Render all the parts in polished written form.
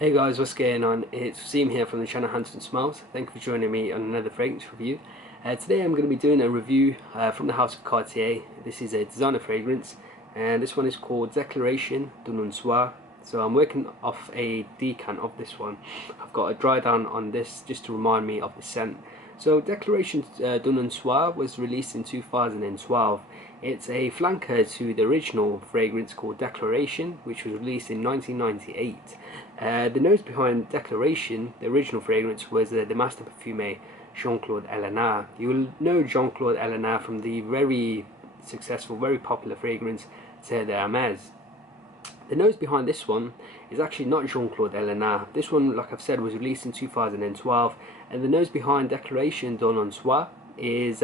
Hey guys, what's going on? It's Waseem here from the channel Hands and Smiles. Thank you for joining me on another fragrance review. Today I'm going to be doing a review from the house of Cartier. This is a designer fragrance and this one is called Declaration d'un Soir. So I'm working off a decant of this one. I've got a dry down on this just to remind me of the scent. So Declaration d'un Soir was released in 2012. It's a flanker to the original fragrance called Declaration, which was released in 1998. The nose behind Declaration, the original fragrance, was the master perfumer Jean-Claude Ellena. You'll know Jean-Claude Ellena from the very successful, very popular fragrance Terre d'Hermès. The nose behind this one is actually not Jean-Claude Ellena. This one, like I've said, was released in 2012, and the nose behind Declaration d'un Soir is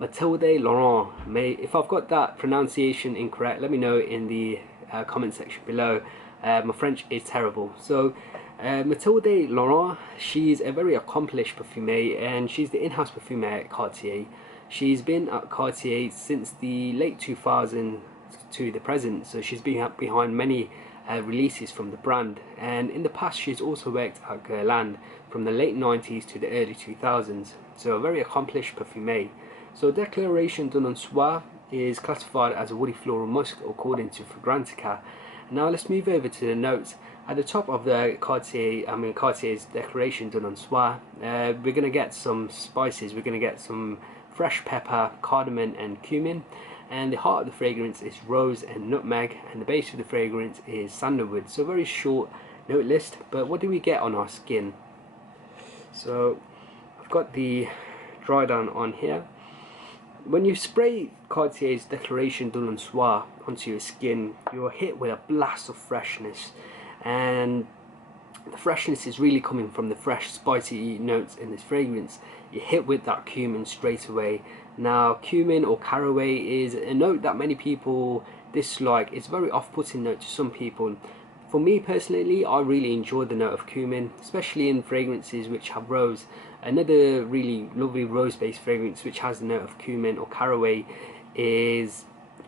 Mathilde Laurent. If I've got that pronunciation incorrect, let me know in the comment section below. My French is terrible. So Mathilde Laurent, she's a very accomplished perfumer and she's the in-house perfumer at Cartier. She's been at Cartier since the late 2000s to the present, so she's been behind many releases from the brand, and in the past she's also worked at Guerlain from the late 90s to the early 2000s, so a very accomplished perfumer. So Declaration d'un Soir is classified as a woody floral musk according to Fragrantica. Now let's move over to the notes. At the top of the Cartier's Declaration d'un Soir, we're going to get some spices. We're going to get some fresh pepper, cardamom and cumin, and the heart of the fragrance is rose and nutmeg, and the base of the fragrance is sandalwood. So very short note list, but what do we get on our skin? So I've got the dry down on here. When you spray Cartier's Declaration d'un Soir onto your skin, you're hit with a blast of freshness, and the freshness is really coming from the fresh spicy notes in this fragrance. You're hit with that cumin straight away. Now cumin or caraway is a note that many people dislike. It's a very off-putting note to some people. For me personally, I really enjoy the note of cumin, especially in fragrances which have rose. Another really lovely rose-based fragrance which has the note of cumin or caraway is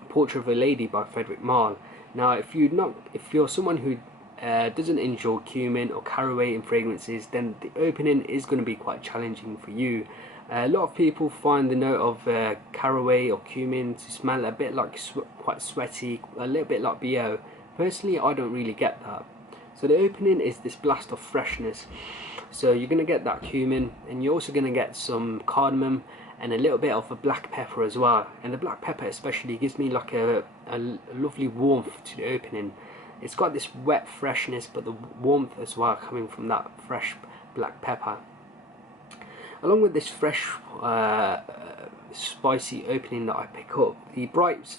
Portrait of a Lady by Frederic Malle. Now if you're someone who doesn't enjoy cumin or caraway in fragrances, then the opening is going to be quite challenging for you. A lot of people find the note of caraway or cumin to smell a bit like quite sweaty, a little bit like BO. Personally, I don't really get that. So the opening is this blast of freshness. So you're going to get that cumin, and you're also going to get some cardamom and a little bit of a black pepper as well. And the black pepper especially gives me like a lovely warmth to the opening. It's got this wet freshness, but the warmth as well coming from that fresh black pepper. Along with this fresh spicy opening that I pick up, the bright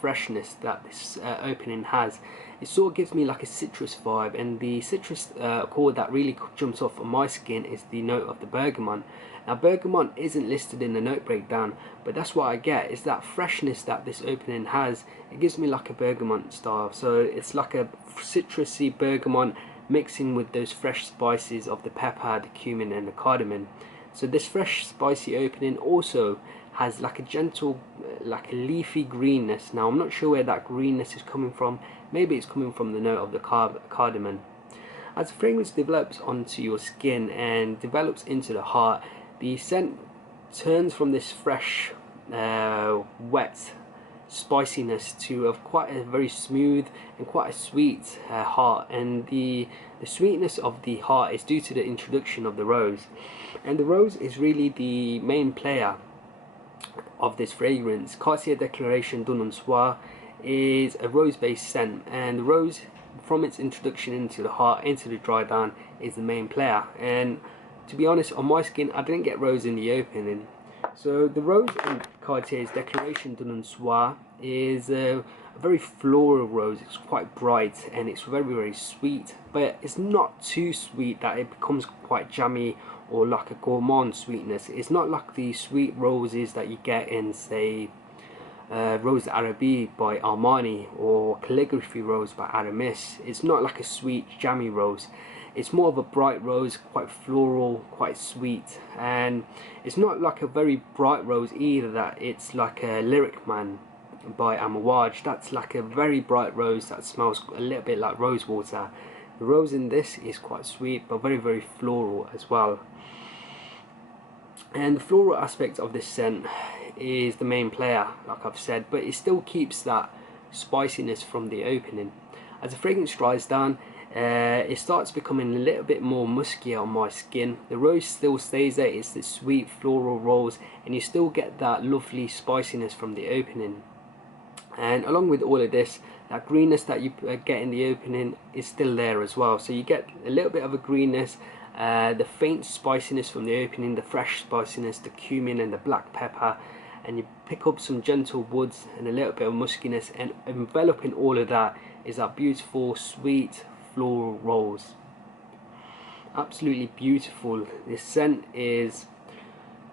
freshness that this opening has, it sort of gives me like a citrus vibe, and the citrus chord that really jumps off on my skin is the note of the bergamot. Now bergamot isn't listed in the note breakdown, but that's what I get, is that freshness that this opening has. It gives me like a bergamot style, so it's like a citrusy bergamot mixing with those fresh spices of the pepper, the cumin and the cardamom. So this fresh spicy opening also has like a gentle, like a leafy greenness. Now I'm not sure where that greenness is coming from. Maybe it's coming from the note of the cardamom. As the fragrance develops onto your skin and develops into the heart, the scent turns from this fresh, wet spiciness to quite a very smooth and quite a sweet heart, and the sweetness of the heart is due to the introduction of the rose, and the rose is really the main player of this fragrance. Cartier Declaration d'un Soir is a rose-based scent, and the rose, from its introduction into the heart, into the dry down, is the main player. And to be honest, on my skin, I didn't get rose in the opening. So the rose in Cartier's Declaration d'un Soir is a very floral rose. It's quite bright and it's very sweet, but it's not too sweet that it becomes quite jammy or like a gourmand sweetness. It's not like the sweet roses that you get in, say, Rose d'Arabie by Armani or Calligraphy Rose by Aramis. It's not like a sweet jammy rose. It's more of a bright rose, quite floral, quite sweet, and it's not like a very bright rose either that it's like a Lyric Man by Amouage. That's like a very bright rose that smells a little bit like rose water. The rose in this is quite sweet but very, very floral as well. And the floral aspect of this scent is the main player, like I've said, but it still keeps that spiciness from the opening. As the fragrance dries down, it starts becoming a little bit more musky on my skin. The rose still stays there, it's the sweet floral rose, and you still get that lovely spiciness from the opening. And along with all of this, that greenness that you get in the opening is still there as well. So you get a little bit of a greenness, the faint spiciness from the opening, the fresh spiciness, the cumin and the black pepper, and you pick up some gentle woods and a little bit of muskiness, and enveloping all of that is that beautiful sweet floral rose. Absolutely beautiful. This scent is,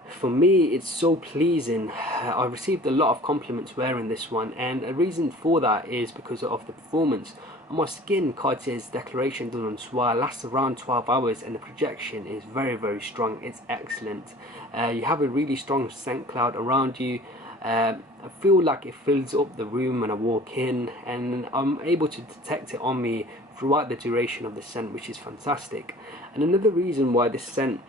for me, it's so pleasing. I received a lot of compliments wearing this one, and a reason for that is because of the performance. On my skin, Cartier's Declaration done on Soir lasts around 12 hours, and the projection is very, very strong. It's excellent. You have a really strong scent cloud around you. I feel like it fills up the room when I walk in, and I'm able to detect it on me throughout the duration of the scent, which is fantastic. And another reason why this scent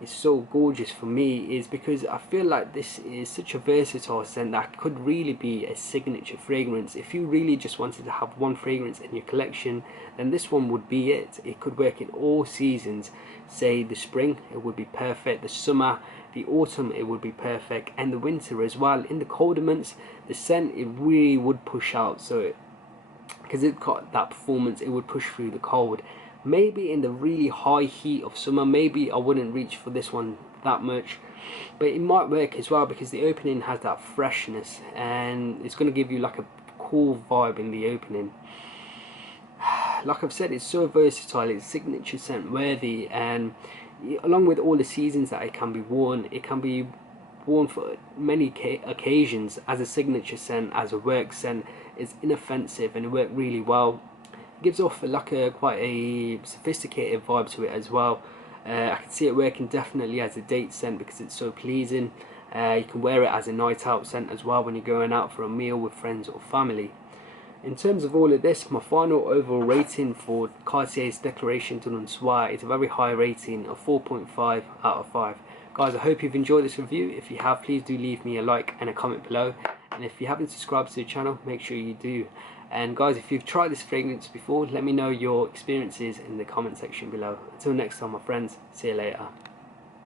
is so gorgeous for me is because I feel like this is such a versatile scent that could really be a signature fragrance. If you really just wanted to have one fragrance in your collection, then this one would be it. It could work in all seasons. Say the spring, it would be perfect. The summer, the autumn, it would be perfect, and the winter as well. In the colder months, the scent, it really would push out. So because it got that performance, it would push through the cold. Maybe in the really high heat of summer, maybe I wouldn't reach for this one that much, but it might work as well because the opening has that freshness, and it's going to give you like a cool vibe in the opening. Like I've said, it's so versatile, it's signature scent worthy, and along with all the seasons that it can be worn for many occasions as a signature scent, as a work scent. It's inoffensive and it worked really well. It gives off like quite a sophisticated vibe to it as well. I can see it working definitely as a date scent because it's so pleasing. You can wear it as a night out scent as well when you're going out for a meal with friends or family. In terms of all of this, my final overall rating for Cartier's Declaration done on Soir is a very high rating of 4.5 out of 5. Guys, I hope you've enjoyed this review. If you have, please do leave me a like and a comment below. And if you haven't subscribed to the channel, make sure you do. And guys, if you've tried this fragrance before, let me know your experiences in the comment section below. Until next time, my friends, see you later.